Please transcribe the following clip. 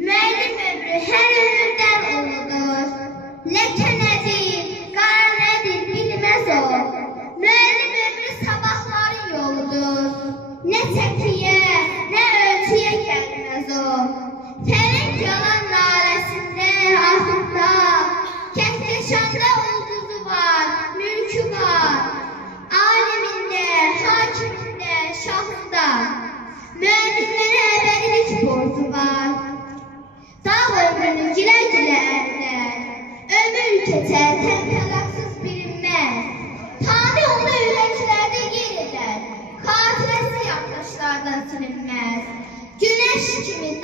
Müəllim ömrü hər ömürdən uludur. Ləkə nədir, qara nədir bilməz o. Müəllim ömrü sabahların yoludur. Nə çəkiyə, nə ölçüyə gəlməz o. Fələk yalan narəsində, ahında, kəhkəşanda ulduzu var, mülkü var. Alimində, hakimində, şahında. Müəllimlərə əbədilik borcu var. Dağ ömrünü gülə-gülə ərlər. Ömür keçər, təmtəlaqsız bilinməz. Tanrı onu ürəklərdə yer edər. Xatirəsi yaddaşlardan silinməz. Güneş kimi